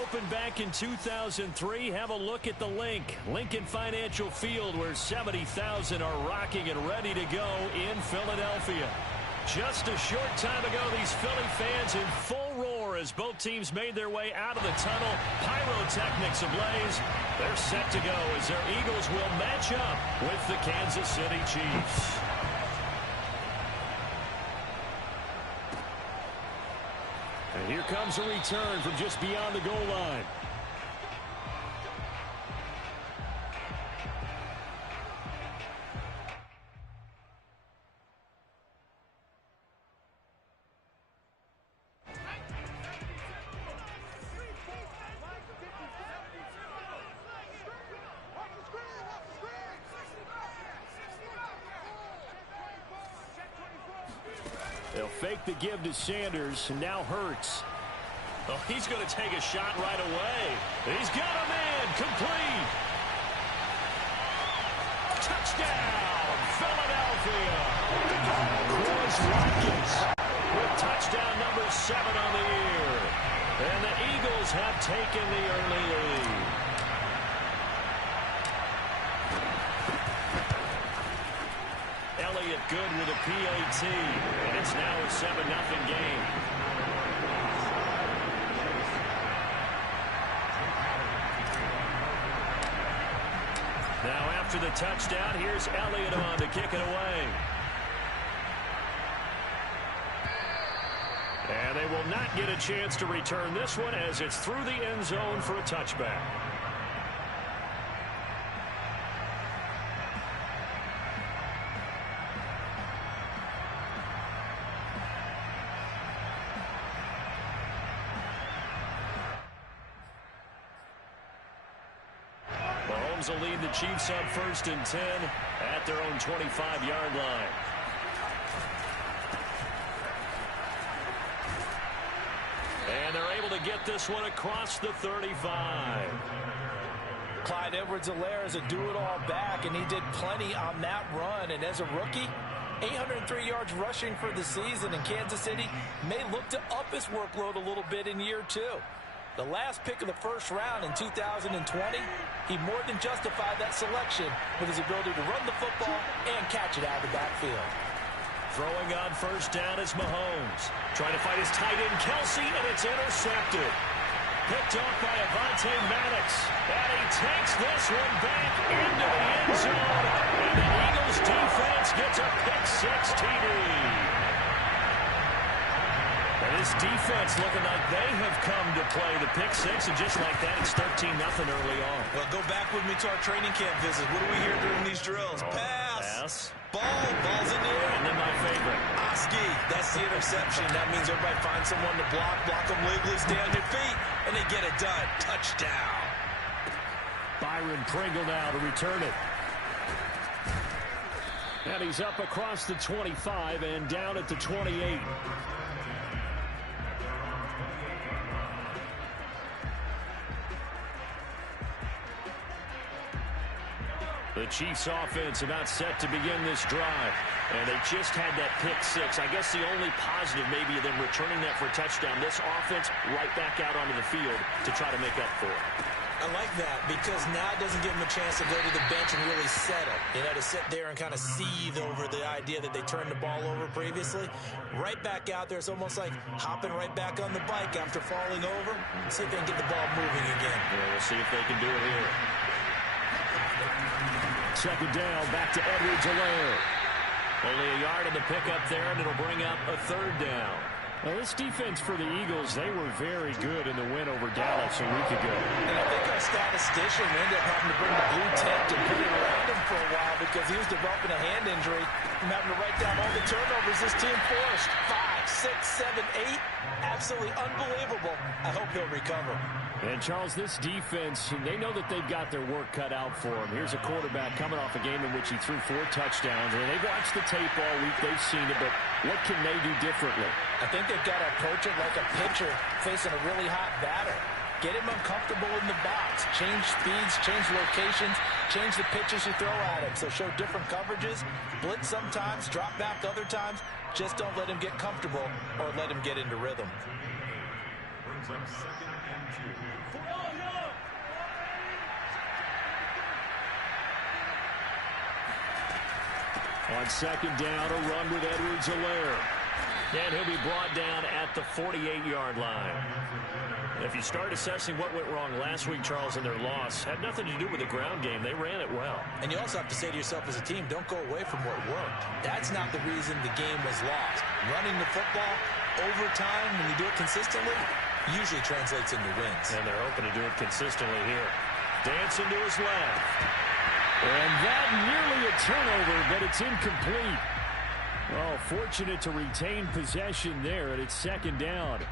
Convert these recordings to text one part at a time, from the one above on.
Opened back in 2003, have a look at the link. Lincoln Financial Field, where 70,000 are rocking and ready to go in Philadelphia. Just a short time ago, these Philly fans in full roar as both teams made their way out of the tunnel. Pyrotechnics ablaze. They're set to go as their Eagles will match up with the Kansas City Chiefs. And here comes a return from just beyond the goal line. They'll fake the give to Sanders, and now Hurts. Oh, he's going to take a shot right away. He's got a man, complete. Touchdown, Philadelphia. Chris Watkins with touchdown number 7 on the year. And the Eagles have taken the early lead. Elliott good with a PAT, and it's now a 7-0 game. Now after the touchdown, here's Elliott on to kick it away. And they will not get a chance to return this one as it's through the end zone for a touchback. Mahomes will lead the Chiefs up 1st and 10 at their own 25-yard line. And they're able to get this one across the 35. Clyde Edwards-Helaire is a do-it-all back, and he did plenty on that run. And as a rookie, 803 yards rushing for the season, in Kansas City may look to up his workload a little bit in year 2. The last pick of the first round in 2020, he more than justified that selection with his ability to run the football and catch it out of the backfield. Throwing on 1st down is Mahomes. Trying to fight his tight end, Kelsey, and it's intercepted. Picked off by Avonte Maddox. And he takes this one back into the end zone. And the Eagles defense gets a pick-6 TD. And this defense looking like they have come to play the pick-6, and just like that, it's 13-0 early on. Well, go back with me to our training camp visit. What do we hear during these drills? Pass. Ball's in the air. And then my favorite. Oski, that's the interception. That means everybody finds someone to block them legally, stay on your feet, and they get it done. Touchdown. Byron Pringle now to return it. And he's up across the 25 and down at the 28. The Chiefs offense about set to begin this drive. And they just had that pick-6. I guess the only positive maybe of them returning that for a touchdown. This offense right back out onto the field to try to make up for it. I like that because now it doesn't give them a chance to go to the bench and really settle. You know, to sit there and kind of seethe over the idea that they turned the ball over previously. Right back out there. It's almost like hopping right back on the bike after falling over. See if they can get the ball moving again. Yeah, we'll see if they can do it here. 2nd down, back to Edwards-Helaire. Only a yard on the pickup there, and it'll bring up a 3rd down. Now, this defense for the Eagles, they were very good in the win over Dallas a week ago. And I think our statistician ended up having to bring the blue tent and put it around him for a while because he was developing a hand injury from having to write down all the turnovers this team forced. 5, 6, 7, 8. Absolutely unbelievable. I hope he'll recover. And, Charles, this defense, they know that they've got their work cut out for them. Here's a quarterback coming off a game in which he threw 4 touchdowns. And they've watched the tape all week. They've seen it, but what can they do differently? I think they've got to approach it like a pitcher facing a really hot batter. Get him uncomfortable in the box. Change speeds, change locations, change the pitches you throw at him. So show different coverages, blitz sometimes, drop back other times. Just don't let him get comfortable or let him get into rhythm. Brings up 2nd and 2. On 2nd down, a run with Edwards-Helaire. And he'll be brought down at the 48-yard line. If you start assessing what went wrong last week, Charles, in their loss, had nothing to do with the ground game. They ran it well. And you also have to say to yourself as a team, don't go away from what worked. That's not the reason the game was lost. Running the football over time, when you do it consistently, usually translates into wins. And they're hoping to do it consistently here. Dancing to his left. And that nearly a turnover, but it's incomplete. Oh, fortunate to retain possession there, and it's 2nd down.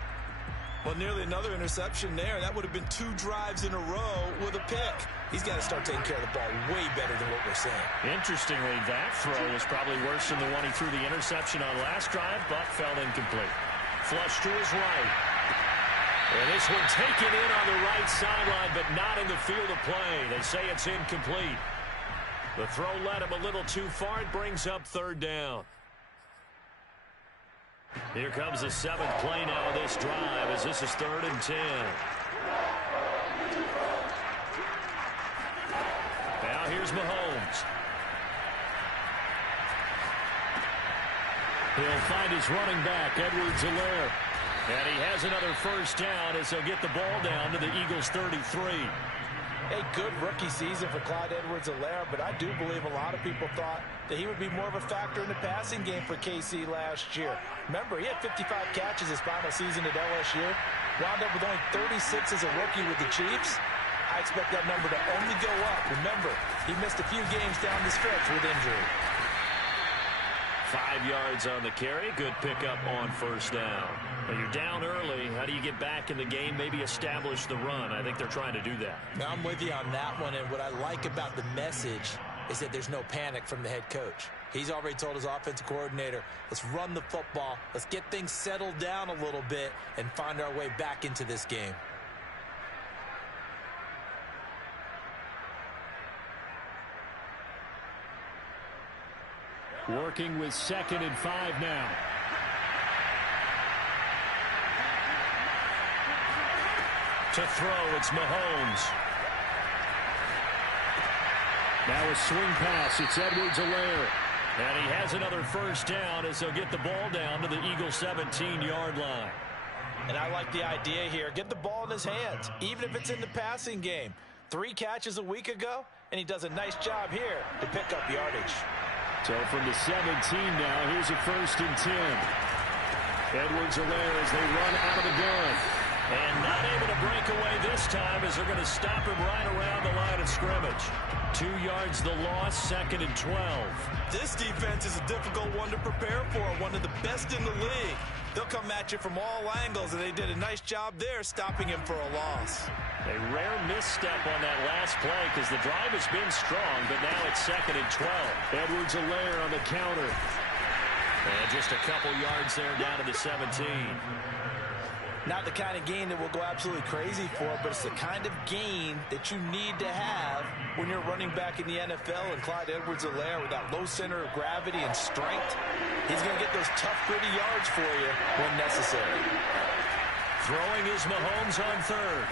Well, nearly another interception there. That would have been 2 drives in a row with a pick. He's got to start taking care of the ball way better than what we're saying. Interestingly, that throw was probably worse than the one he threw the interception on last drive, but fell incomplete. Flush to his right. And this one taken in on the right sideline, but not in the field of play. They say it's incomplete. The throw led him a little too far. It brings up 3rd down. Here comes the 7th play now of this drive as this is 3rd and 10. Now here's Mahomes. He'll find his running back, Edwards-Helaire. And he has another 1st down as he'll get the ball down to the Eagles' 33. A good rookie season for Clyde Edwards-Helaire, but I do believe a lot of people thought that he would be more of a factor in the passing game for KC last year. Remember, he had 55 catches his final season at LSU, wound up with only 36 as a rookie with the Chiefs. I expect that number to only go up. Remember, he missed a few games down the stretch with injury. 5 yards on the carry. Good pickup on 1st down. Well, you're down early. How do you get back in the game? Maybe establish the run. I think they're trying to do that. Now, I'm with you on that one, and what I like about the message is that there's no panic from the head coach. He's already told his offensive coordinator, let's run the football, let's get things settled down a little bit and find our way back into this game. Working with 2nd and 5 now. To throw, it's Mahomes. Now a swing pass, it's Edwards-Helaire. And he has another 1st down as he'll get the ball down to the Eagles' 17-yard line. And I like the idea here. Get the ball in his hands, even if it's in the passing game. 3 catches a week ago, and he does a nice job here to pick up yardage. So from the 17 now, here's a 1st and 10. Edwards-Helaire as they run out of the gun. And not able to break away this time as they're going to stop him right around the line of scrimmage. 2 yards the loss, 2nd and 12. This defense is a difficult one to prepare for, one of the best in the league. They'll come at you from all angles, and they did a nice job there stopping him for a loss. A rare misstep on that last play because the drive has been strong, but now it's 2nd and 12. Edwards-Helaire on the counter. And just a couple yards there down to the 17. Not the kind of gain that we'll go absolutely crazy for, but it's the kind of gain that you need to have when you're running back in the NFL. And Clyde Edwards-Helaire, with that low center of gravity and strength, he's going to get those tough, gritty yards for you when necessary. Throwing is Mahomes on 3rd.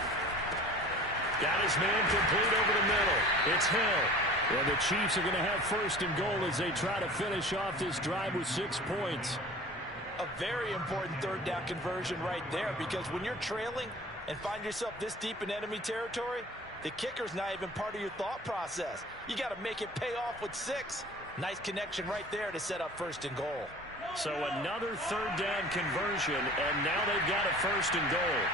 Got his man complete over the middle. It's Hill. And the Chiefs are going to have 1st and goal as they try to finish off this drive with 6 points. A very important 3rd down conversion right there, because when you're trailing and find yourself this deep in enemy territory, the kicker's not even part of your thought process. You got to make it pay off with 6. Nice connection right there to set up 1st and goal. So another 3rd down conversion, and now they've got a 1st and goal.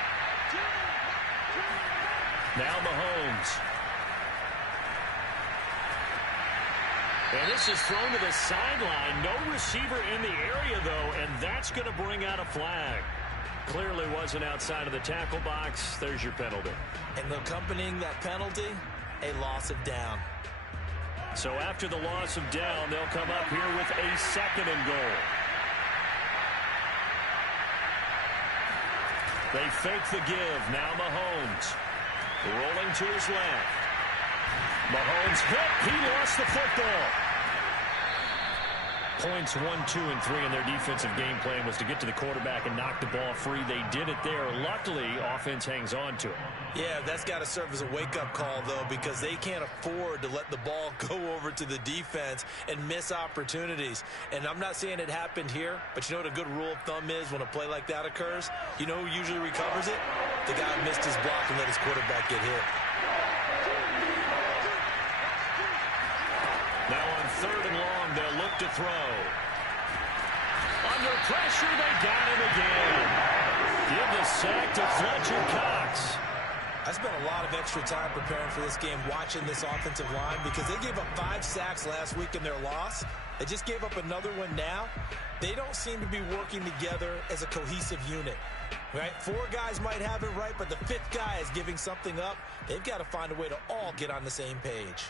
Now Mahomes. And this is thrown to the sideline. No receiver in the area, though, and that's going to bring out a flag. Clearly wasn't outside of the tackle box. There's your penalty. And accompanying that penalty, a loss of down. So after the loss of down, they'll come up here with a 2nd and goal. They fake the give. Now Mahomes. Rolling to his left. Mahomes hit. He lost the football. Points 1, 2, and 3 in their defensive game plan was to get to the quarterback and knock the ball free. They did it there. Luckily, offense hangs on to it. Yeah, that's got to serve as a wake-up call, though, because they can't afford to let the ball go over to the defense and miss opportunities. And I'm not saying it happened here, but you know what a good rule of thumb is when a play like that occurs? You know who usually recovers it? The guy who missed his block and let his quarterback get hit. Now on 3rd and long, they'll look to throw. Under pressure, they got him again. Give the sack to Fletcher Cox. I spent a lot of extra time preparing for this game, watching this offensive line, because they gave up 5 sacks last week in their loss. They just gave up another one now. They don't seem to be working together as a cohesive unit. Right? 4 guys might have it right, but the 5th guy is giving something up. They've got to find a way to all get on the same page.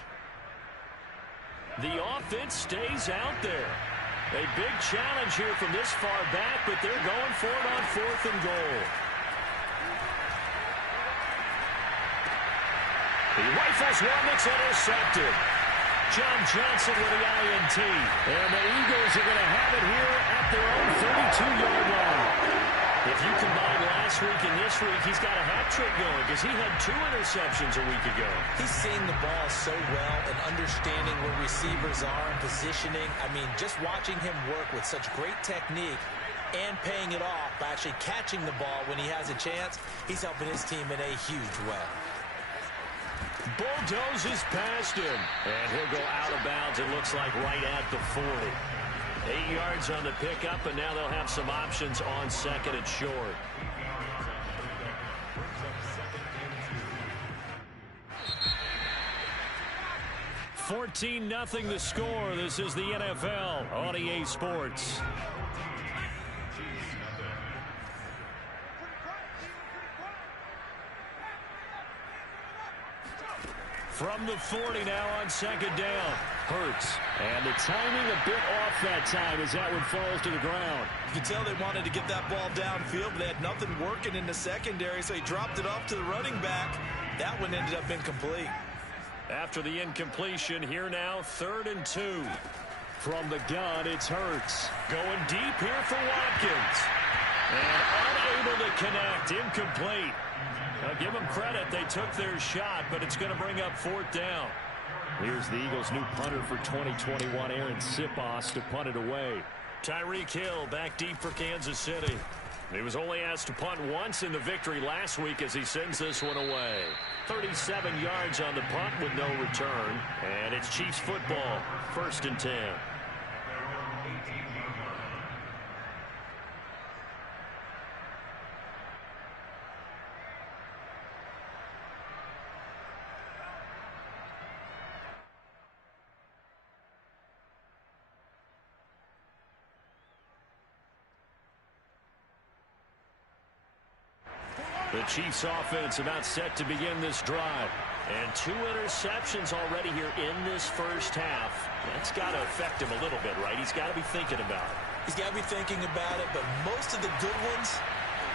The offense stays out there. A big challenge here from this far back, but they're going for it on 4th and goal. He rifles one that's intercepted. John Johnson with the INT. And the Eagles are going to have it here at their own 32-yard line. If you combine last week and this week, he's got a hat trick going because he had 2 interceptions a week ago. He's seeing the ball so well and understanding where receivers are and positioning. I mean, just watching him work with such great technique and paying it off by actually catching the ball when he has a chance, he's helping his team in a huge way. Bulldozes past him. And he'll go out of bounds, it looks like, right at the 40. 8 yards on the pickup, and now they'll have some options on 2nd and short. $14-0 the score. This is the NFL on EA Sports. From the 40 now on 2nd down. Hurts. And the timing a bit off that time as that one falls to the ground. You can tell they wanted to get that ball downfield, but they had nothing working in the secondary, so he dropped it off to the running back. That one ended up incomplete. After the incompletion, here now, 3rd and 2. From the gun, it's Hurts. Going deep here for Watkins. And unable to connect. Incomplete. Now, give them credit. They took their shot, but it's going to bring up 4th down. Here's the Eagles' new punter for 2021, Aaron Siposs, to punt it away. Tyreek Hill back deep for Kansas City. He was only asked to punt once in the victory last week as he sends this one away. 37 yards on the punt with no return. And it's Chiefs football, 1st and 10. The Chiefs offense about set to begin this drive. And 2 interceptions already here in this first half. That's got to affect him a little bit, right? He's got to be thinking about it. He's got to be thinking about it, but most of the good ones,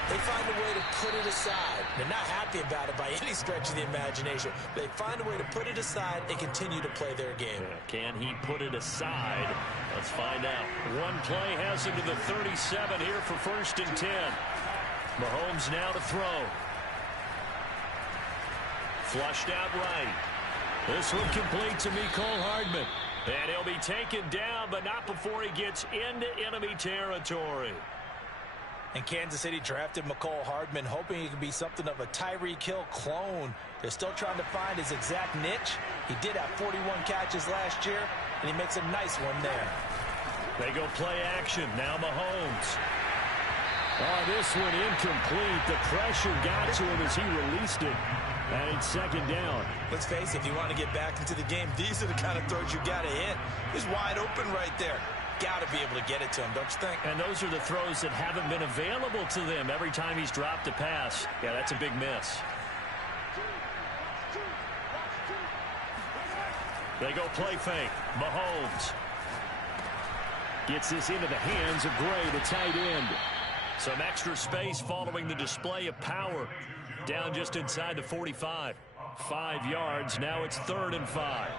they find a way to put it aside. They're not happy about it by any stretch of the imagination. They find a way to put it aside and continue to play their game. Yeah, can he put it aside? Let's find out. One play has him to the 37 here for 1st and 10. Mahomes now to throw. Flushed out right. This one complete to Mecole Hardman. And he'll be taken down, but not before he gets into enemy territory. And Kansas City drafted Mecole Hardman, hoping he could be something of a Tyreek Hill clone. They're still trying to find his exact niche. He did have 41 catches last year, and he makes a nice one there. They go play action. Now Mahomes. Oh, this one incomplete. The pressure got to him as he released it. And it's 2nd down. Let's face it, if you want to get back into the game, these are the kind of throws you got to hit. He's wide open right there. Got to be able to get it to him, don't you think? And those are the throws that haven't been available to them every time he's dropped a pass. Yeah, that's a big miss. They go play fake. Mahomes gets this into the hands of Gray, the tight end. Some extra space following the display of power. Down just inside the 45. 5 yards. Now it's 3rd and 5.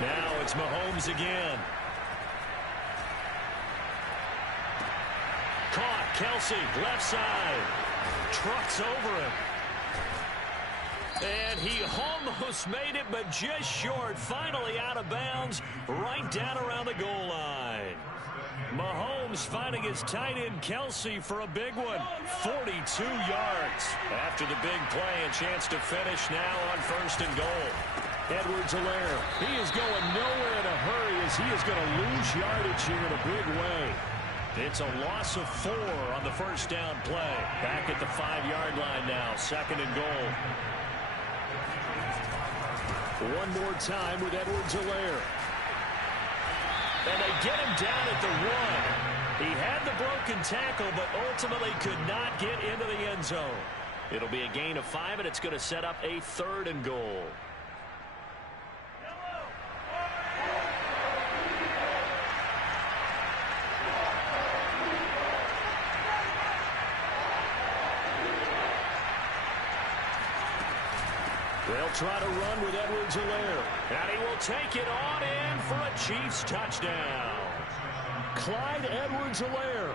Now it's Mahomes again. Caught. Kelce, left side. Trucks over him. And he almost made it, but just short. Finally out of bounds, right down around the goal line. Mahomes finding his tight end Kelce for a big one. 42 yards after the big play, and chance to finish now on 1st and goal. Edwards-Helaire, he is going nowhere in a hurry as he is going to lose yardage here in a big way. It's a loss of 4 on the 1st down play. Back at the 5-yard line now, 2nd and goal. One more time with Edwards-Helaire. And they get him down at the 1. He had the broken tackle, but ultimately could not get into the end zone. It'll be a gain of 5, and it's going to set up a 3rd and goal. They'll try to run with Edwards-Helaire. And he will take it on in for a Chiefs touchdown. Clyde Edwards-Helaire,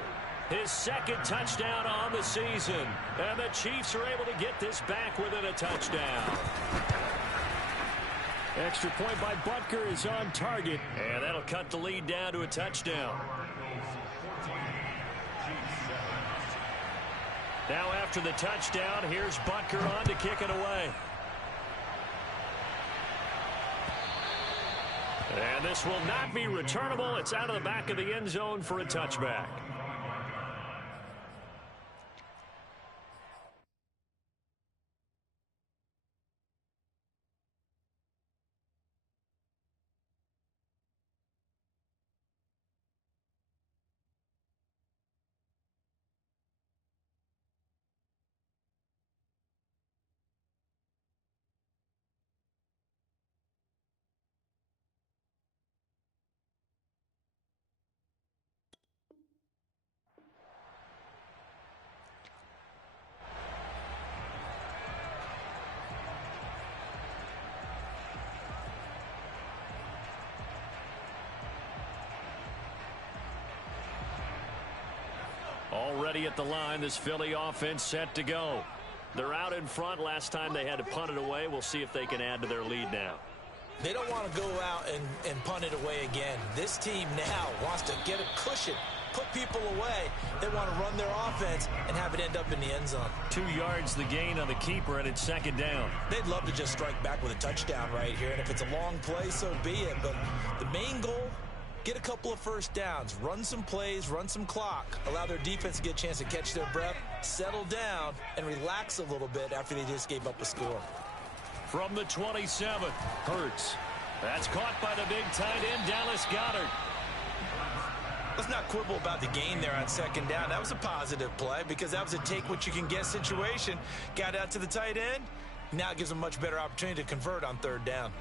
his 2nd touchdown on the season. And the Chiefs are able to get this back within a touchdown. Extra point by Butker is on target. And that'll cut the lead down to a touchdown. Now after the touchdown, here's Butker on to kick it away. And this will not be returnable. It's out of the back of the end zone for a touchback. Already at the line, this Philly offense set to go. They're out in front. Last time they had to punt it away. We'll see if they can add to their lead now. They don't want to go out and punt it away again. This team now wants to get a cushion, put people away. They want to run their offense and have it end up in the end zone. 2 yards the gain on the keeper, and it's 2nd down. They'd love to just strike back with a touchdown right here, and if it's a long play, so be it. But the main goal, get a couple of 1st downs, run some plays, run some clock, allow their defense to get a chance to catch their breath, settle down, and relax a little bit after they just gave up a score. From the 27, Hurts. That's caught by the big tight end, Dallas Goedert. Let's not quibble about the gain there on 2nd down. That was a positive play because that was a take-what-you-can-get situation. Got out to the tight end. Now it gives them a much better opportunity to convert on 3rd down.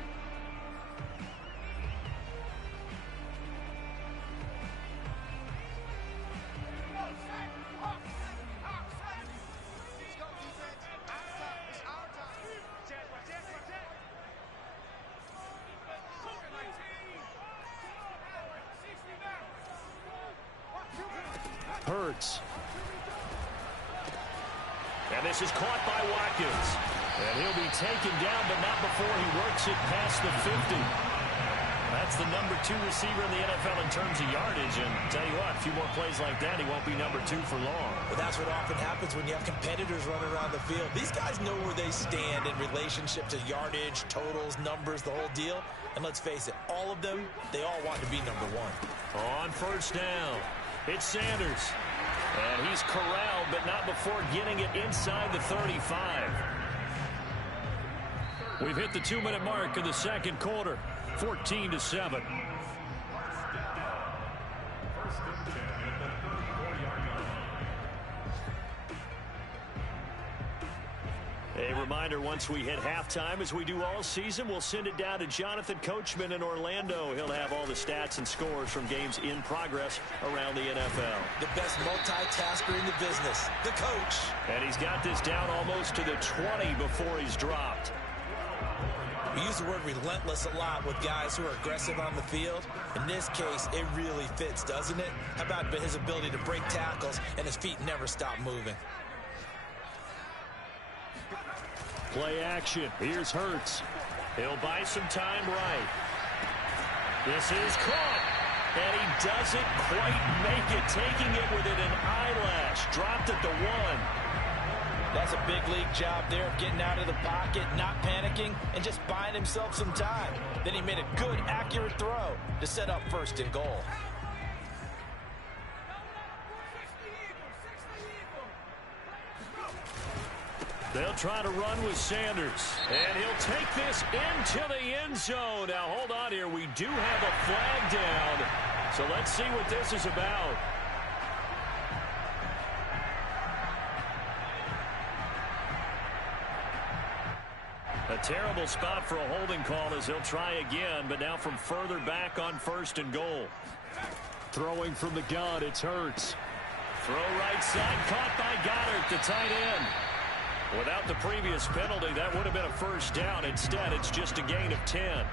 Hurts. And this is caught by Watkins. And he'll be taken down, but not before he works it past the 50. That's the number 2 receiver in the NFL in terms of yardage. And tell you what, a few more plays like that, he won't be number 2 for long. But that's what often happens when you have competitors running around the field. These guys know where they stand in relationship to yardage, totals, numbers, the whole deal. And let's face it, all of them, they all want to be number 1. On 1st down, it's Sanders. And he's corralled, but not before getting it inside the 35. We've hit the 2-minute mark of the 2nd quarter. 14-7. A reminder, once we hit halftime, as we do all season, we'll send it down to Jonathan Coachman in Orlando. He'll have all the stats and scores from games in progress around the NFL. The best multitasker in the business, the coach. And he's got this down almost to the 20 before he's dropped. We use the word relentless a lot with guys who are aggressive on the field. In this case, it really fits, doesn't it? How about his ability to break tackles and his feet never stop moving? Play action. Here's Hurts. He'll buy some time right. This is caught. And he doesn't quite make it, taking it within an eyelash. Dropped at the 1. That's a big league job there of getting out of the pocket, not panicking, and just buying himself some time. Then he made a good, accurate throw to set up 1st and goal. They'll try to run with Sanders. And he'll take this into the end zone. Now, hold on here. We do have a flag down. So let's see what this is about. A terrible spot for a holding call as he'll try again, but now from further back on 1st and goal. Throwing from the gun, it's Hurts. Throw right side, caught by Goddard, the tight end. Without the previous penalty, that would have been a 1st down. Instead, it's just a gain of 10.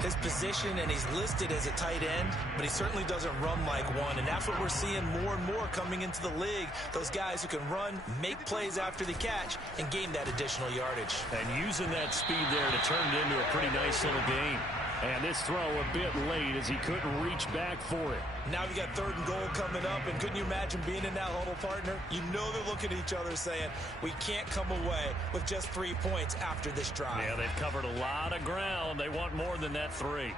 His position, and he's listed as a tight end, but he certainly doesn't run like one, and that's what we're seeing more and more coming into the league. Those guys who can run, make plays after the catch, and gain that additional yardage. And using that speed there to turn it into a pretty nice little gain. And this throw a bit late as he couldn't reach back for it. Now we got 3rd and goal coming up, and couldn't you imagine being in that huddle, partner? You know they're looking at each other saying, we can't come away with just 3 points after this drive. Yeah, they've covered a lot of ground. They want more than that 3.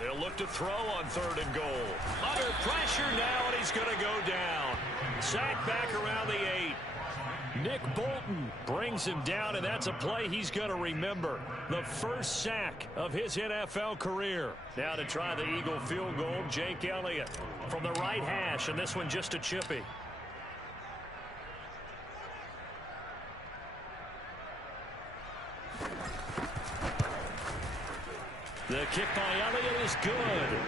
They'll look to throw on 3rd and goal. Under pressure now, and he's going to go down. Sacked back around the 8. Nick Bolton brings him down, and that's a play he's going to remember. The 1st sack of his NFL career. Now to try the Eagle field goal, Jake Elliott from the right hash, and this one just a chippy. The kick by Elliott is good.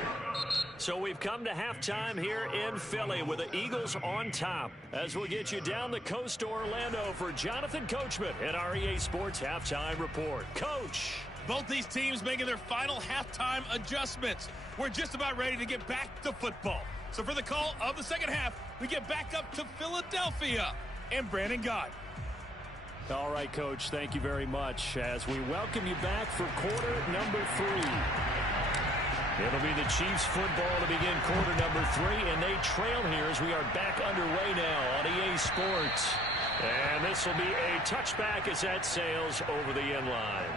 So we've come to halftime here in Philly with the Eagles on top. As we'll get you down the coast to Orlando for Jonathan Coachman at our EA Sports Halftime Report. Coach. Both these teams making their final halftime adjustments. We're just about ready to get back to football. So for the call of the second half, we get back up to Philadelphia and Brandon Gaudin. All right, Coach, thank you very much as we welcome you back for quarter number 3. It'll be the Chiefs football to begin quarter number 3, and they trail here as we are back underway now on EA Sports. And this will be a touchback as that sails over the end line.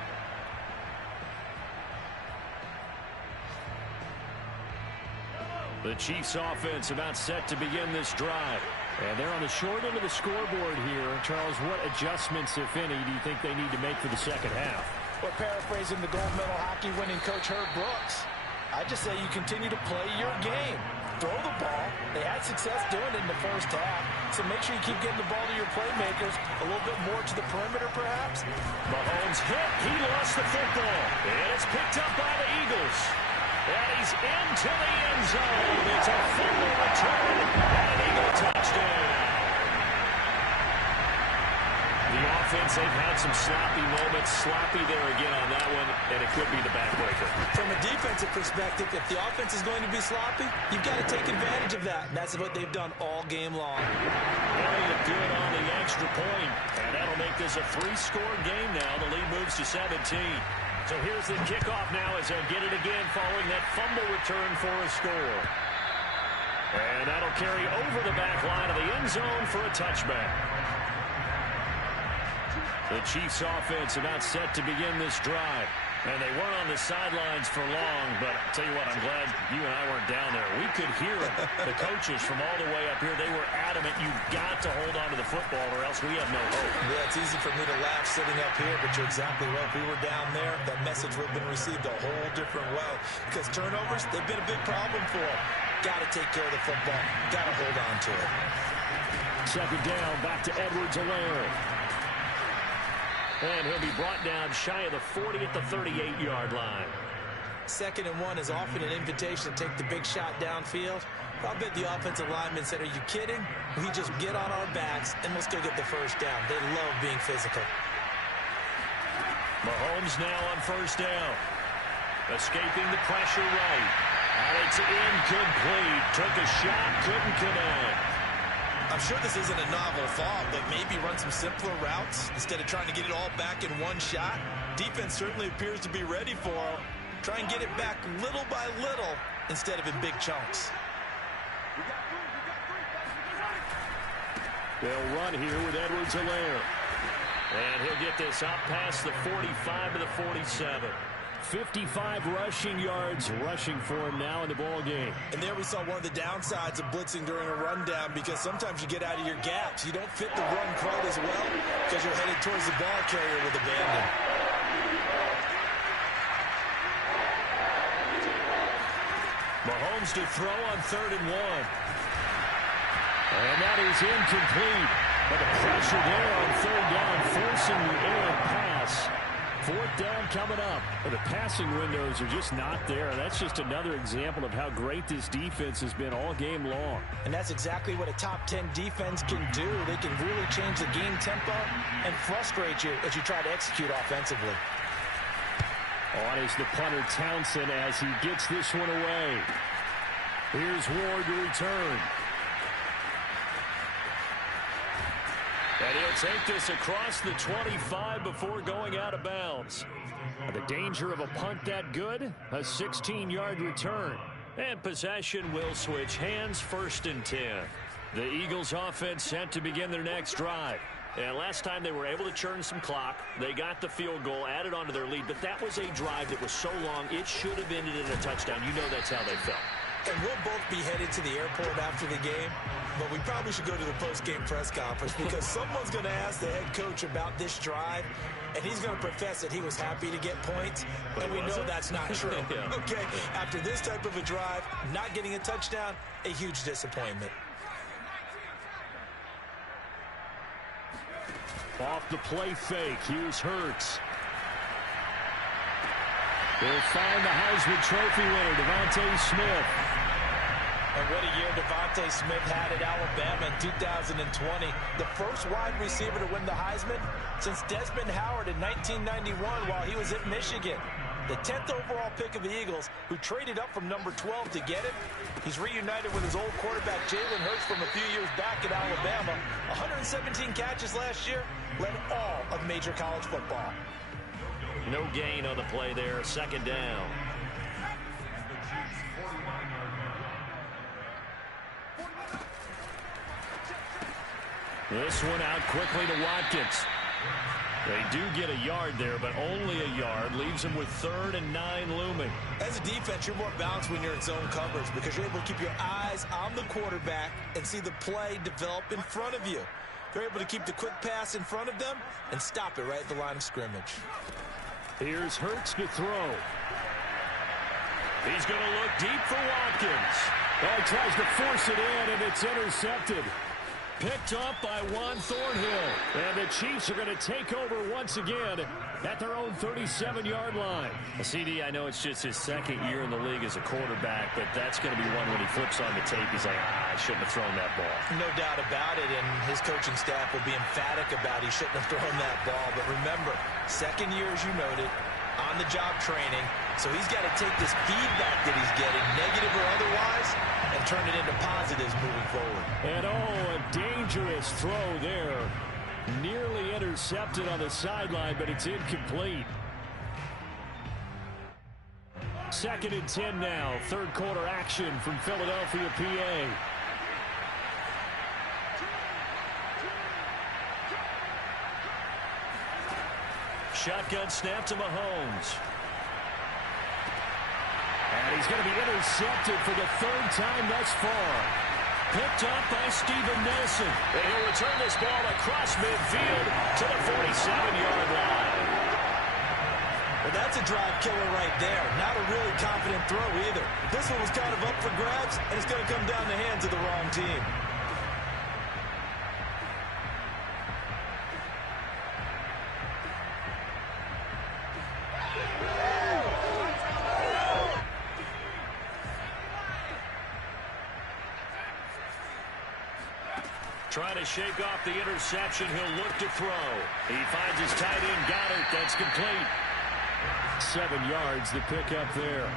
The Chiefs offense about set to begin this drive. And they're on the short end of the scoreboard here. Charles, what adjustments, if any, do you think they need to make for the second half? Well, paraphrasing the gold medal hockey winning coach Herb Brooks, I just say you continue to play your game. Throw the ball. They had success doing it in the 1st half, so make sure you keep getting the ball to your playmakers a little bit more to the perimeter, perhaps. Mahomes hit. He lost the football. And it's picked up by the Eagles. And he's into the end zone. It's a fumble return and an Eagle touchdown. The offense, they've had some sloppy moments. Sloppy there again on that one, and it could be the backbreaker. From a defensive perspective, if the offense is going to be sloppy, you've got to take advantage of that. And that's what they've done all game long. Elliott good on the extra point, and that'll make this a 3-score game now. The lead moves to 17. So here's the kickoff now as they'll get it again following that fumble return for a score. And that'll carry over the back line of the end zone for a touchback. The Chiefs offense about set to begin this drive. And they weren't on the sidelines for long, but I'll tell you what, I'm glad you and I weren't down there. We could hear them. The coaches from all the way up here, they were adamant, you've got to hold on to the football or else we have no hope. Yeah, it's easy for me to laugh sitting up here, but you're exactly right. If we were down there, that message would have been received a whole different way. Because turnovers, they've been a big problem for them. Got to take care of the football. Got to hold on to it. Second down, back to Edwards-Helaire. And he'll be brought down shy of the 40 at the 38-yard line. 2nd and 1 is often an invitation to take the big shot downfield. I'll bet the offensive lineman said, are you kidding? We just get on our backs and let's go get the first down. They love being physical. Mahomes now on 1st down. Escaping the pressure right. And it's incomplete. Took a shot, couldn't connect. I'm sure this isn't a novel thought, but maybe run some simpler routes instead of trying to get it all back in one shot. Defense certainly appears to be ready for him. Try and get it back little by little instead of in big chunks. They'll run here with Edwards-Helaire. And he'll get this up past the 45 to the 47. 55 rushing yards rushing for him now in the ball game. And there we saw one of the downsides of blitzing during a rundown, because sometimes you get out of your gaps. You don't fit the run quite as well because you're headed towards the ball carrier with abandon. Mahomes to throw on 3rd and 1. And that is incomplete. But the pressure there on 3rd down, forcing the errant pass. 4th down coming up. But the passing windows are just not there. That's just another example of how great this defense has been all game long. And that's exactly what a top 10 defense can do. They can really change the game tempo and frustrate you as you try to execute offensively. On is the punter Townsend as he gets this one away. Here's Ward to return. And he'll take this across the 25 before going out of bounds. The danger of a punt that good? A 16-yard return. And possession will switch hands, 1st and 10. The Eagles offense set to begin their next drive. And last time they were able to churn some clock. They got the field goal, added on to their lead. But that was a drive that was so long, it should have ended in a touchdown. You know that's how they felt. And we'll both be headed to the airport after the game, but we probably should go to the post-game press conference because someone's going to ask the head coach about this drive, and he's going to profess that he was happy to get points, and we know that's not true. Yeah. Okay, after this type of a drive, not getting a touchdown, a huge disappointment. Off the play fake, here's Hurts. They'll find the Heisman Trophy winner, DeVonta Smith. And what a year DeVonta Smith had at Alabama in 2020. The first wide receiver to win the Heisman since Desmond Howard in 1991 while he was at Michigan. The 10th overall pick of the Eagles, who traded up from number 12 to get it. He's reunited with his old quarterback Jalen Hurts from a few years back at Alabama. 117 catches last year, led all of major college football. No gain on the play there, 2nd down. This one out quickly to Watkins. They do get a yard there, but only a yard. Leaves them with 3rd and 9 looming. As a defense, you're more balanced when you're in zone coverage because you're able to keep your eyes on the quarterback and see the play develop in front of you. They're able to keep the quick pass in front of them and stop it right at the line of scrimmage. Here's Hurts to throw. He's going to look deep for Watkins. Oh, he tries to force it in, and it's intercepted. Picked up by Juan Thornhill. And the Chiefs are going to take over once again at their own 37-yard line. CD, I know it's just his 2nd year in the league as a quarterback, but that's going to be one when he flips on the tape. He's like, I shouldn't have thrown that ball. No doubt about it, and his coaching staff will be emphatic about he shouldn't have thrown that ball. But remember, 2nd year, as you noted, on-the-job training. So he's got to take this feedback that he's getting, negative or otherwise, and turn it into positives moving forward. And a dangerous throw there. Nearly intercepted on the sideline, but it's incomplete. 2nd and 10 now. 3rd quarter action from Philadelphia, PA. Shotgun snap to Mahomes. And he's going to be intercepted for the 3rd time thus far. Picked up by Steven Nelson. And he'll return this ball across midfield to the 47-yard line. Well, that's a drive killer right there. Not a really confident throw either. This one was kind of up for grabs, and it's going to come down the hands of the wrong team. Trying to shake off the interception. He'll look to throw. He finds his tight end, Goddard. That's complete. 7 yards, the pickup there.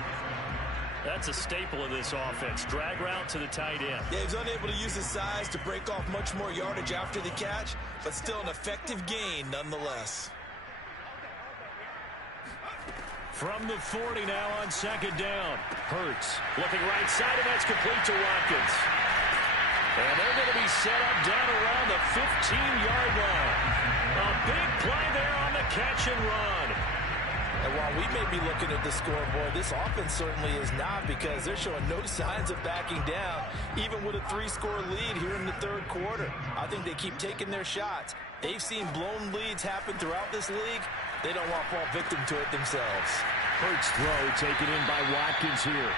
That's a staple of this offense. Drag route to the tight end. Yeah, he's unable to use his size to break off much more yardage after the catch, but still an effective gain nonetheless. From the 40 now on second down. Hurts looking right side, and that's complete to Watkins. And they're going to be set up down around the 15-yard line. A big play there on the catch and run. And while we may be looking at the scoreboard, this offense certainly is not, because they're showing no signs of backing down, even with a 3-score lead here in the third quarter. I think they keep taking their shots. They've seen blown leads happen throughout this league. They don't want to fall victim to it themselves. Hurts throw taken in by Watkins here.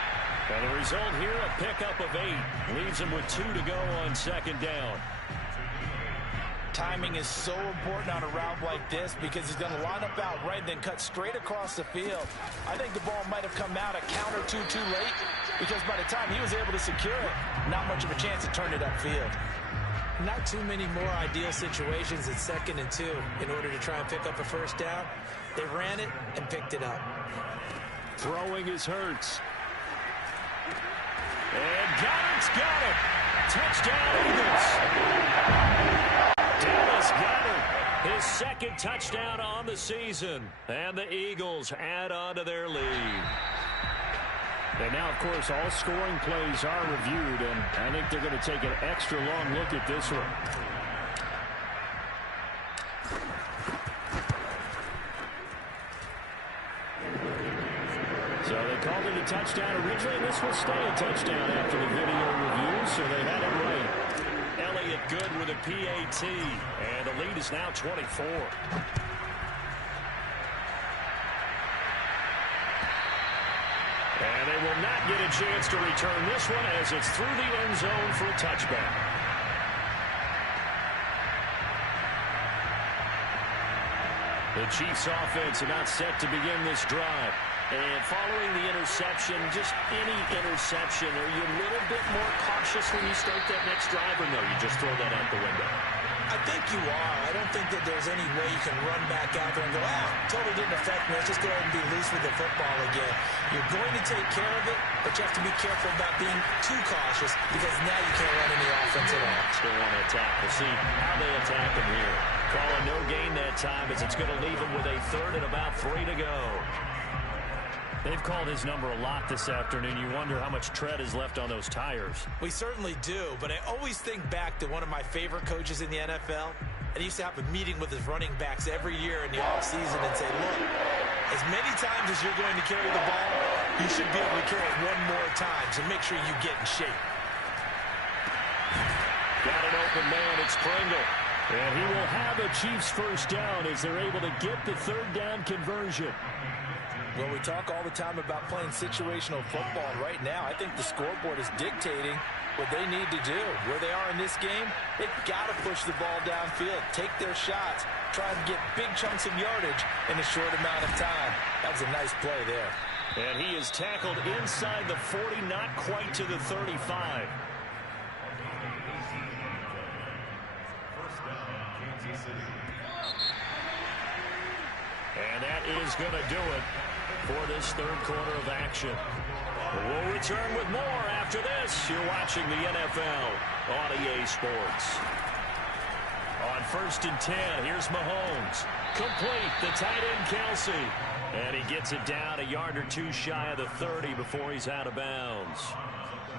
And the result here, a pickup of 8. Leaves them with 2 to go on second down. Timing is so important on a route like this, because he's going to line up out right and then cut straight across the field. I think the ball might have come out a count or two too late, because by the time he was able to secure it, not much of a chance to turn it upfield. Not too many more ideal situations at 2nd and 2 in order to try and pick up a first down. They ran it and picked it up. Throwing is Hurts. And Goddard's got it. Touchdown, Eagles. Dallas Goedert, his 2nd touchdown on the season. And the Eagles add on to their lead. And now, of course, all scoring plays are reviewed, and I think they're going to take an extra long look at this one. So they called it a touchdown originally, and this will stay a touchdown after the video review, so they had it right. Elliott good with a PAT, and the lead is now 24. And they will not get a chance to return this one, as it's through the end zone for a touchback. The Chiefs offense about set to begin this drive. And following the interception, just any interception, are you a little bit more cautious when you start that next drive, or no, you just throw that out the window? I think you are. I don't think that there's any way you can run back out there and go, totally didn't affect me. Let's just go ahead and be loose with the football again. You're going to take care of it, but you have to be careful about being too cautious, because now you can't run any offense at all. Still want to attack. We'll see how they attack him here. Calling no gain that time, as it's going to leave him with a 3rd and about 3 to go. They've called his number a lot this afternoon. You wonder how much tread is left on those tires. We certainly do, but I always think back to one of my favorite coaches in the NFL, and he used to have a meeting with his running backs every year in the offseason and say, look, as many times as you're going to carry the ball, you should be able to carry it one more time, so make sure you get in shape. Got an open man, it's Pringle. And he will have a Chiefs first down as they're able to get the 3rd down conversion. Well, we talk all the time about playing situational football, and right now I think the scoreboard is dictating what they need to do. Where they are in this game, they've got to push the ball downfield, take their shots, try and get big chunks of yardage in a short amount of time. That was a nice play there. And he is tackled inside the 40, not quite to the 35. And that is going to do it for this 3rd quarter of action. We'll return with more after this. You're watching the NFL on EA Sports. On 1st and 10, here's Mahomes. Complete, the tight end Kelsey. And he gets it down a yard or 2 shy of the 30 before he's out of bounds.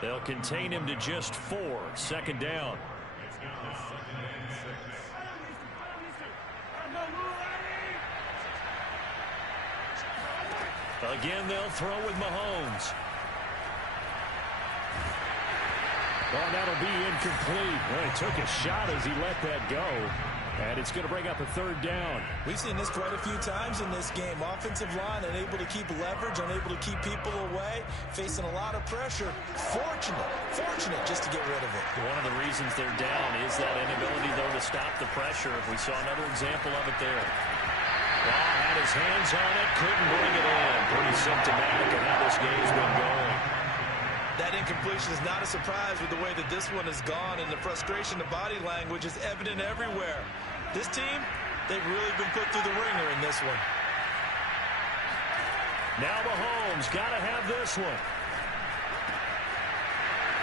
They'll contain him to just 4. 2nd down. Again, they'll throw with Mahomes. Oh, that'll be incomplete. Well, he took a shot as he let that go. And it's going to bring up a 3rd down. We've seen this quite a few times in this game. Offensive line unable to keep leverage, unable to keep people away, facing a lot of pressure. Fortunate just to get rid of it. One of the reasons they're down is that inability, though, to stop the pressure. We saw another example of it there. Ball had his hands on it, couldn't bring it in. Pretty symptomatic of how this game's been going. That incompletion is not a surprise with the way that this one has gone, and the frustration, the body language is evident everywhere. This team, they've really been put through the ringer in this one. Now Mahomes got to have this one.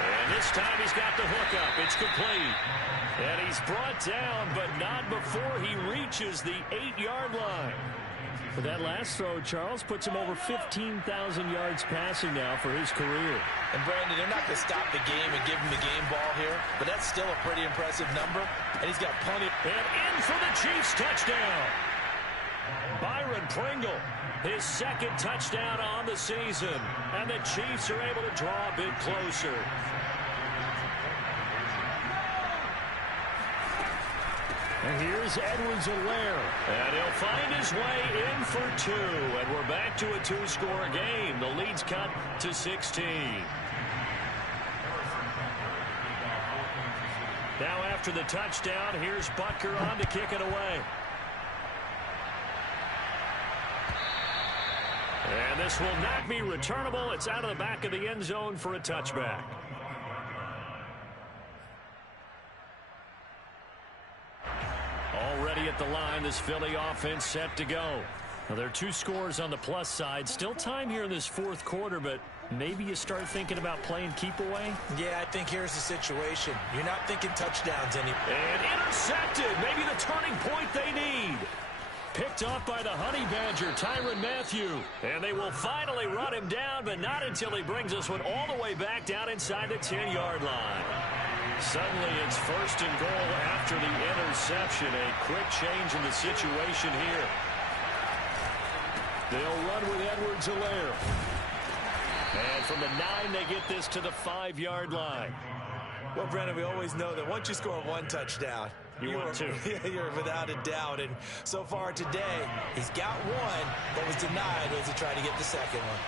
And this time he's got the hook up. It's complete. And he's brought down, but not before he reaches the 8-yard line. For that last throw, Charles puts him over 15,000 yards passing now for his career. And Brandon, they're not going to stop the game and give him the game ball here, but that's still a pretty impressive number. And he's got plenty. And in for the Chiefs touchdown. Byron Pringle, his second touchdown on the season. And the Chiefs are able to draw a bit closer. And here's Edwards-Helaire. And he'll find his way in for 2. And we're back to a 2-score game. The lead's cut to 16. Now after the touchdown, here's Butker on to kick it away. And this will not be returnable. It's out of the back of the end zone for a touchback. Already at the line, this Philly offense set to go. Now, there are 2 scores on the plus side. Still time here in this fourth quarter, but maybe you start thinking about playing keep away? Yeah, I think here's the situation. You're not thinking touchdowns anymore. And intercepted. Maybe the turning point they need. Picked off by the Honey Badger, Tyrann Mathieu. And they will finally run him down, but not until he brings us one all the way back down inside the 10-yard line. Suddenly it's first and goal after the interception. A quick change in the situation here. They'll run with Edwards-Helaire. And from the 9, they get this to the 5-yard line. Well, Brandon, we always know that once you score 1 touchdown, you want 2. You're without a doubt. And so far today, he's got 1, but was denied as he tried to get the second one.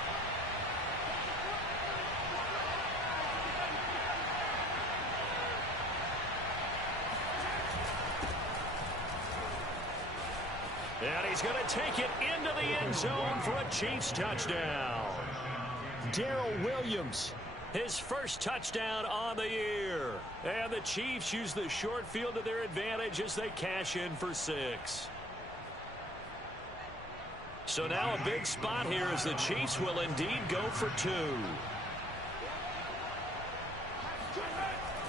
And he's going to take it into the end zone for a Chiefs touchdown. Darrell Williams, his first touchdown on the year. And the Chiefs use the short field to their advantage as they cash in for 6. So now a big spot here as the Chiefs will indeed go for 2.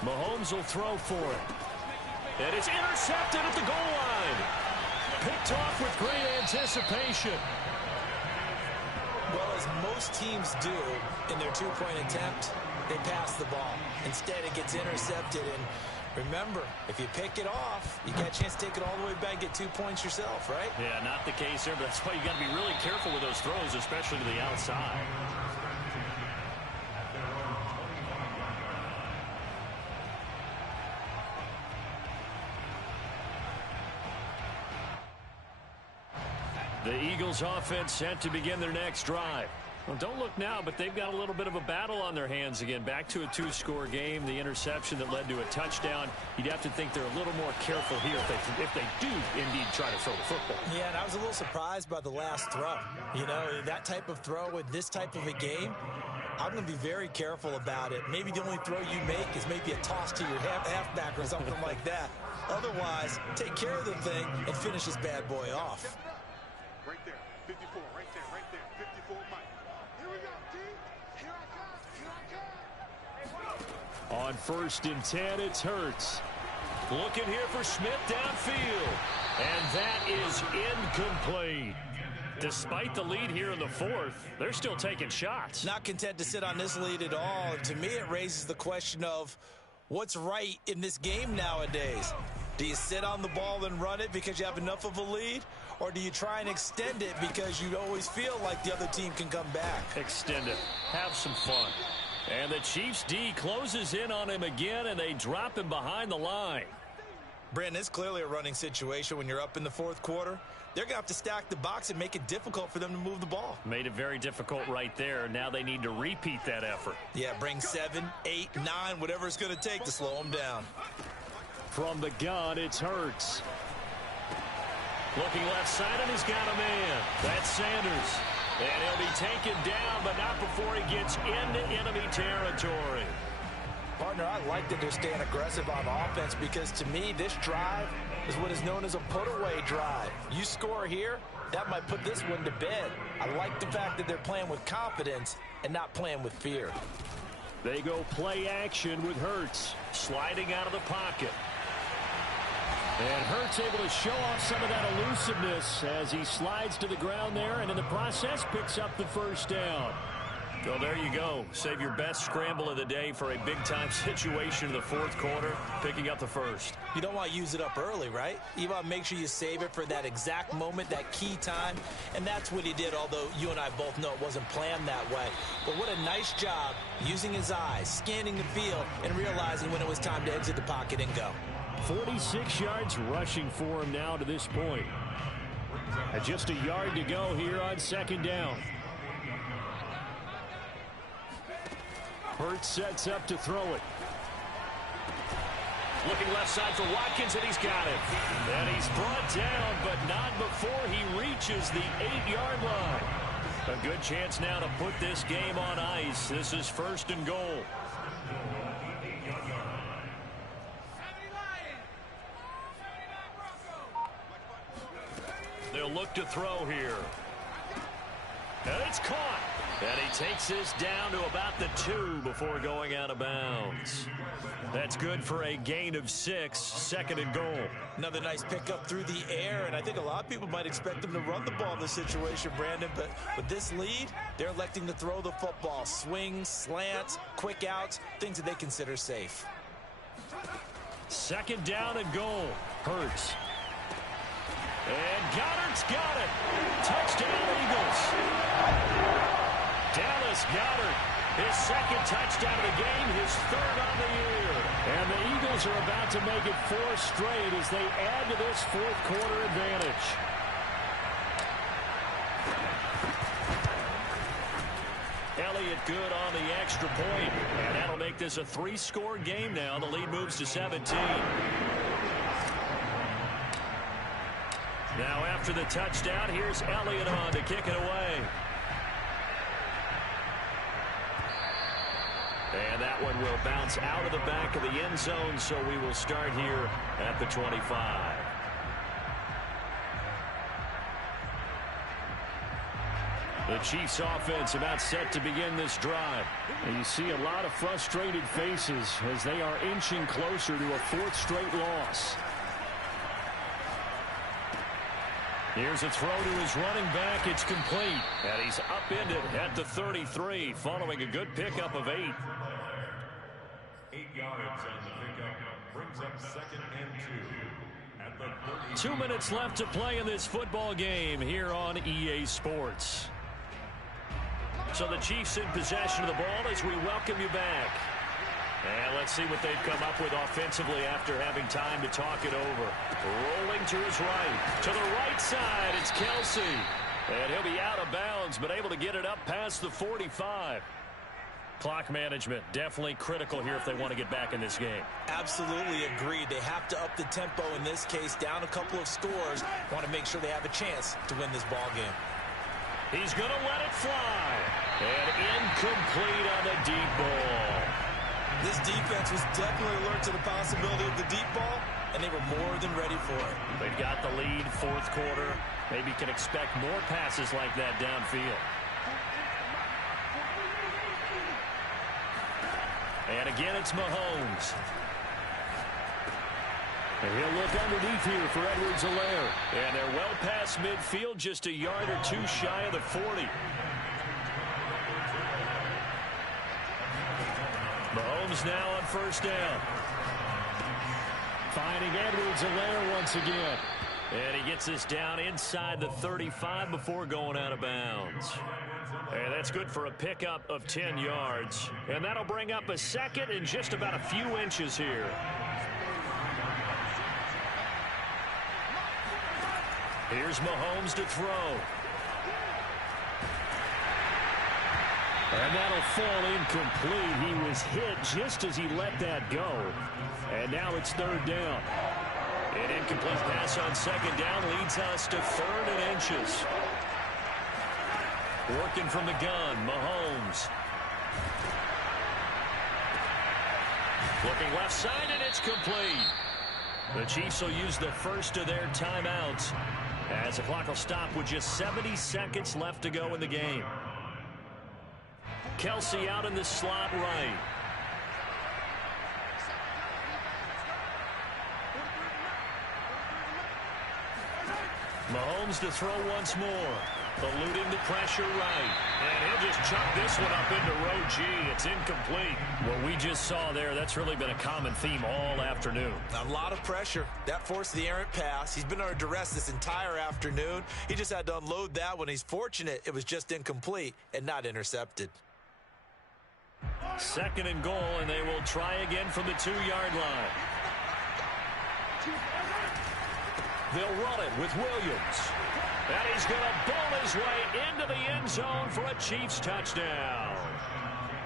Mahomes will throw for it. And it's intercepted at the goal line. Picked off with great anticipation. Well, as most teams do in their 2-point attempt, they pass the ball. Instead, it gets intercepted. And remember, if you pick it off, you got a chance to take it all the way back and get 2 points yourself, right? Yeah, not the case here, but that's why you got to be really careful with those throws, especially to the outside. The Eagles offense set to begin their next drive. Well, don't look now, but they've got a little bit of a battle on their hands again. Back to a 2-score game. The interception that led to a touchdown. You'd have to think they're a little more careful here if they do indeed try to throw the football. Yeah, and I was a little surprised by the last throw. You know, that type of throw in this type of a game, I'm going to be very careful about it. Maybe the only throw you make is maybe a toss to your halfback or something like that. Otherwise, take care of the thing and finish this bad boy off. Right there, 54, right there, 54, Mike. Here we go, D. Here I come, On 1st and 10, it's Hurts. Looking here for Smith downfield. And that is incomplete. Despite the lead here in the 4th, they're still taking shots. Not content to sit on this lead at all. And to me, it raises the question of what's right in this game nowadays. Do you sit on the ball and run it because you have enough of a lead? Or do you try and extend it because you always feel like the other team can come back? Extend it. Have some fun. And the Chiefs D closes in on him again, and they drop him behind the line. Brandon, it's clearly a running situation when you're up in the 4th quarter. They're going to have to stack the box and make it difficult for them to move the ball. Made it very difficult right there. Now they need to repeat that effort. Yeah, bring 7, 8, 9, whatever it's going to take to slow them down. From the gun, it's Hurts. Looking left side, and he's got a man. That's Sanders. And he'll be taken down, but not before he gets into enemy territory. Partner, I like that they're staying aggressive on offense because to me, this drive is what is known as a put-away drive. You score here, that might put this one to bed. I like the fact that they're playing with confidence and not playing with fear. They go play action with Hurts, sliding out of the pocket. And Hurts able to show off some of that elusiveness as he slides to the ground there and in the process picks up the first down. Well, there you go. Save your best scramble of the day for a big-time situation in the fourth quarter, picking up the first. You don't want to use it up early, right? You want to make sure you save it for that exact moment, that key time, and that's what he did, although you and I both know it wasn't planned that way. But what a nice job using his eyes, scanning the field, and realizing when it was time to exit the pocket and go. 46 yards rushing for him now to this point. And just a yard to go here on second down. Hurts sets up to throw it. Looking left side for Watkins, and he's got it. And he's brought down, but not before he reaches the 8-yard line. A good chance now to put this game on ice. This is first and goal. They'll look to throw here. And it's caught. And he takes this down to about the 2 before going out of bounds. That's good for a gain of 6, second and goal. Another nice pickup through the air, and I think a lot of people might expect them to run the ball in this situation, Brandon, but with this lead, they're electing to throw the football. Swings, slants, quick outs, things that they consider safe. Second down and goal. Hurts. And Goddard's got it. Touchdown, Eagles. Dallas Goedert, his second touchdown of the game, his third on the year. And the Eagles are about to make it 4 straight as they add to this fourth quarter advantage. Elliott good on the extra point, and that'll make this a 3-score game now. The lead moves to 17. Now after the touchdown, here's Elliott on to kick it away. And that one will bounce out of the back of the end zone, so we will start here at the 25. The Chiefs offense about set to begin this drive. And you see a lot of frustrated faces as they are inching closer to a 4th straight loss. Here's a throw to his running back. It's complete. And he's upended at the 33 following a good pickup of 8. 8 yards on the pickup brings up second and 2 at the 30. 2 minutes left to play in this football game here on EA Sports. So the Chiefs in possession of the ball as we welcome you back. And let's see what they've come up with offensively after having time to talk it over. Rolling to his right. To the right side, it's Kelsey. And he'll be out of bounds, but able to get it up past the 45. Clock management, definitely critical here if they want to get back in this game. Absolutely agreed. They have to up the tempo in this case, down a couple of scores. Want to make sure they have a chance to win this ball game. He's going to let it fly. And incomplete on the deep ball. This defense was definitely alert to the possibility of the deep ball, and they were more than ready for it. They've got the lead, fourth quarter. Maybe can expect more passes like that downfield. And again, it's Mahomes. And he'll look underneath here for Edwards-Helaire. And they're well past midfield, just a yard or 2 shy of the 40. Mahomes now on first down. Finding Edwards-Helaire once again. And he gets this down inside the 35 before going out of bounds. And that's good for a pickup of 10 yards. And that'll bring up a second and just about a few inches here. Here's Mahomes to throw. And that'll fall incomplete. He was hit just as he let that go. And now it's third down. An incomplete pass on second down leads us to 3rd and inches. Working from the gun, Mahomes. Looking left side, and it's complete. The Chiefs will use the first of their timeouts as the clock will stop with just 70 seconds left to go in the game. Kelsey out in the slot right. Mahomes to throw once more. Eluding the pressure right. And he'll just chuck this one up into row G. It's incomplete. What we just saw there, that's really been a common theme all afternoon. A lot of pressure. That forced the errant pass. He's been under duress this entire afternoon. He just had to unload that one. He's fortunate it was just incomplete and not intercepted. 2nd and goal, and they will try again from the 2-yard line. They'll run it with Williams. And he's going to ball his way into the end zone for a Chiefs touchdown.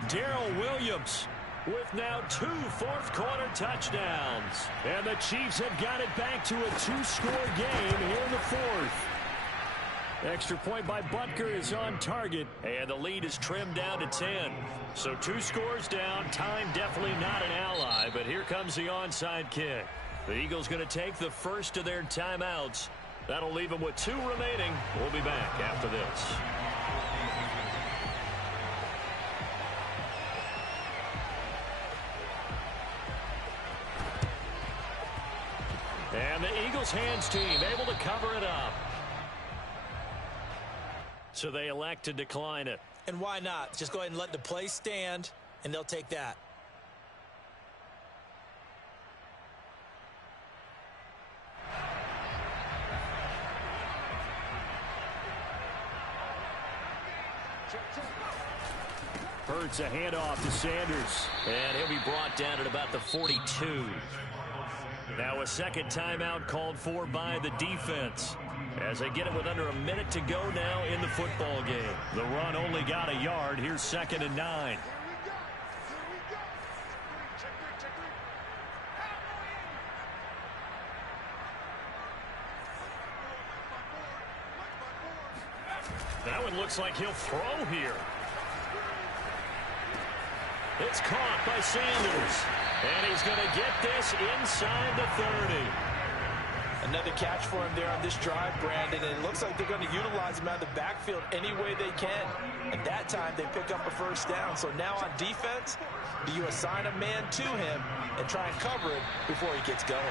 Darrell Williams with now 2 fourth-quarter touchdowns. And the Chiefs have got it back to a 2-score game here in the 4th. Extra point by Butker is on target, and the lead is trimmed down to 10. So 2 scores down, time definitely not an ally, but here comes the onside kick. The Eagles going to take the first of their timeouts. That'll leave them with 2 remaining. We'll be back after this. And the Eagles hands team able to cover it up. So they elect to decline it. And why not? Just go ahead and let the play stand, and they'll take that. Hurts a handoff to Sanders. And he'll be brought down at about the 42. Now a second timeout called for by the defense. As they get it with under a minute to go now in the football game. The run only got a yard. Here's 2nd and 9. That one looks like he'll throw here. It's caught by Sanders. And he's going to get this inside the 30. Another catch for him there on this drive, Brandon. And it looks like they're going to utilize him out of the backfield any way they can. And that time they pick up a first down. So now on defense, do you assign a man to him and try and cover it before he gets going?